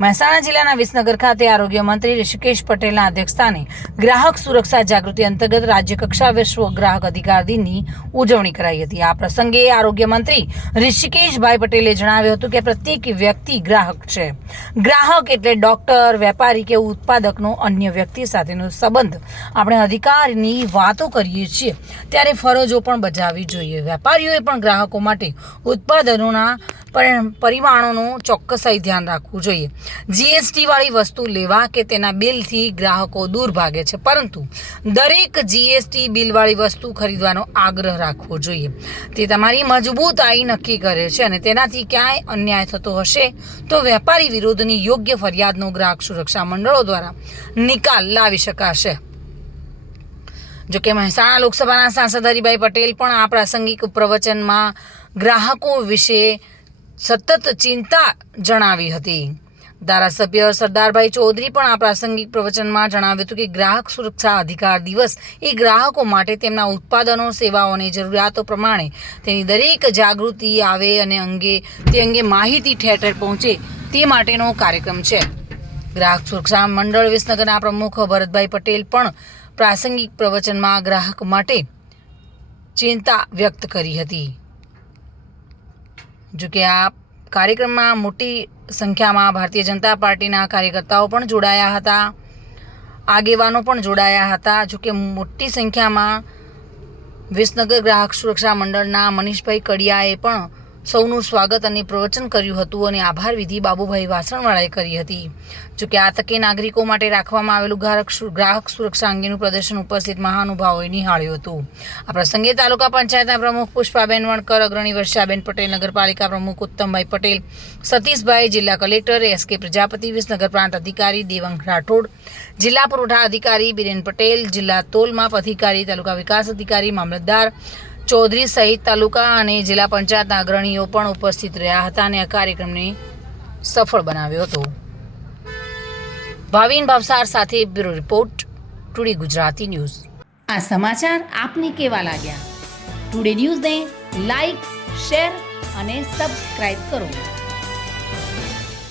મહેસાણા જિલ્લાના વિસનગર ખાતે આરોગ્ય મંત્રી ઋષિકેશ પટેલના અધ્યક્ષસ્થાને ગ્રાહક સુરક્ષા જાગૃતિ અંતર્ગત રાજ્ય કક્ષા વિશ્વ ગ્રાહક અધિકાર દિનની ઉજવણી કરાઈ હતી. આ પ્રસંગે આરોગ્ય મંત્રી ઋષિકેશભાઈ પટેલે જણાવ્યું હતું કે પ્રત્યેક વ્યક્તિ ગ્રાહક છે. ગ્રાહક એટલે ડોક્ટર, વેપારી કે ઉત્પાદકનો અન્ય વ્યક્તિ સાથેનો સંબંધ. આપણે અધિકારની વાતો કરીએ છીએ ત્યારે ફરજો પણ બજાવવી જોઈએ. વેપારીઓએ પણ ગ્રાહકો માટે ઉત્પાદનોના પરિ- પરિમાણોનું ચોક્કસાઈ ધ્યાન રાખવું જોઈએ. જીએસટી વાળી વસ્તુ લેવા કે તેના બિલથી ગ્રાહકો દૂર ભાગે છે. પરંતુ દરેક જીએસટી બિલવાળી વસ્તુ ખરીદવાનો આગ્રહ રાખવો જોઈએ. તે તમારી મજબૂતાઈ નક્કી કરે છે અને તેનાથી ક્યાંય અન્યાય થતો હશે તો વેપારી વિરોધની યોગ્ય ફરિયાદનો ગ્રાહક સુરક્ષા મંડળો દ્વારા નિકાલ લાવી શકાશે. જોકે મહેસાણા લોકસભાના સાંસદ હરિભાઈ પટેલ પણ આ પ્રાસંગિક પ્રવચનમાં ગ્રાહકો વિશે સતત ચિંતા જણાવી હતી. ધારાસભ્ય સરદારભાઈ ચૌધરી પણ આ પ્રાસંગિક પ્રવચનમાં જણાવ્યું હતું કે ગ્રાહક સુરક્ષા અધિકાર દિવસ એ ગ્રાહકો માટે તેમના ઉત્પાદનો, સેવાઓની જરૂરિયાતો પ્રમાણે તેની દરેક જાગૃતિ આવે અને અંગે, તે અંગે માહિતી ઠેર ઠેર પહોંચે તે માટેનો કાર્યક્રમ છે. ગ્રાહક સુરક્ષા મંડળ વિસનગરના પ્રમુખ ભરતભાઈ પટેલ પણ પ્રાસંગિક પ્રવચનમાં ગ્રાહક માટે ચિંતા વ્યક્ત કરી હતી. જોકે આ કાર્યક્રમમાં મોટી સંખ્યામાં ભારતીય જનતા પાર્ટીના કાર્યકર્તાઓ પણ જોડાયા હતા. આગેવાનો પણ જોડાયા હતા. જોકે મોટી સંખ્યામાં વિસનગર ગ્રાહક સુરક્ષા મંડળના મનીષભાઈ કડિયાએ પણ સૌનું સ્વાગત અને પ્રવચન કર્યું હતું અને આભાર વિધિ બાબુભાઈ વાસણવાળાએ કરી હતી. જોકે આ તકે નાગરિકો માટે રાખવામાં આવેલું ગ્રાહક ગ્રાહક સુરક્ષા અંગેનું પ્રદર્શન ઉપસ્થિત મહાનુભાવોએ નિહાળ્યું હતું. આ પ્રસંગે તાલુકા પંચાયતના પ્રમુખ પુષ્પાબેન વણકર, અગ્રણી વર્ષાબેન પટેલ, નગરપાલિકા પ્રમુખ ઉત્તમભાઈ પટેલ, સતીશભાઈ જિલ્લા કલેક્ટર એસ કે પ્રજાપતિ વિસનગર પ્રાંત અધિકારી દેવંગ રાઠોડ, જિલ્લા પુરવઠા અધિકારી બિરેન પટેલ, જિલ્લા તોલ માપ અધિકારી, તાલુકા વિકાસ અધિકારી મામલતદાર ચૌધરી સહિત તાલુકા અને જિલ્લા પંચાયતના અગ્રણીઓ પણ ઉપસ્થિત રહ્યા હતા અને આ કાર્યક્રમને સફળ બનાવ્યો હતો. ભાવિન ભાવસાર સાથે bureau report, today Gujarati news. આ સમાચાર આપને કેવા લાગ્યા? ટુડે ન્યૂઝને લાઈક, શેર અને સબસ્ક્રાઇબ કરો.